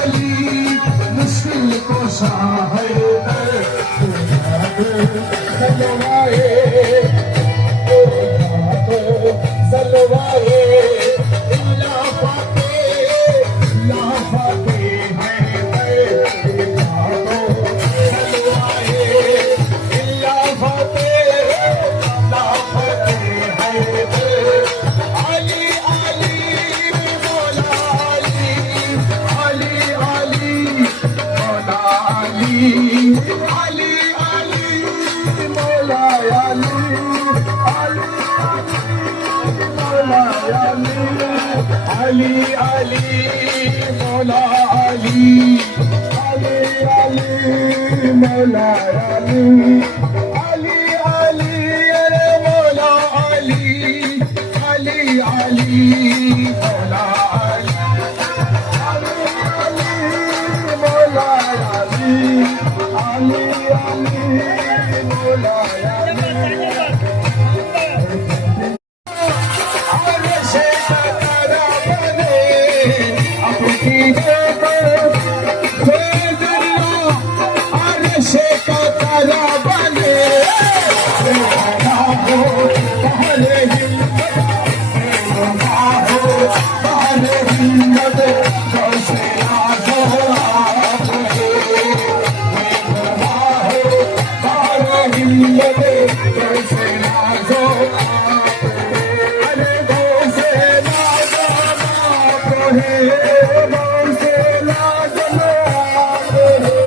अली मुश्किल कोशा है सलवाए सलवाए Ali, Ali, Mola Ali, Ali, Ali, Mola Ali, Ali, Ali, Mola Ali, Ali, Ali, Mola Ali, Ali, Ali, Mola Ali, Ali, Ali, Mola Ali. Say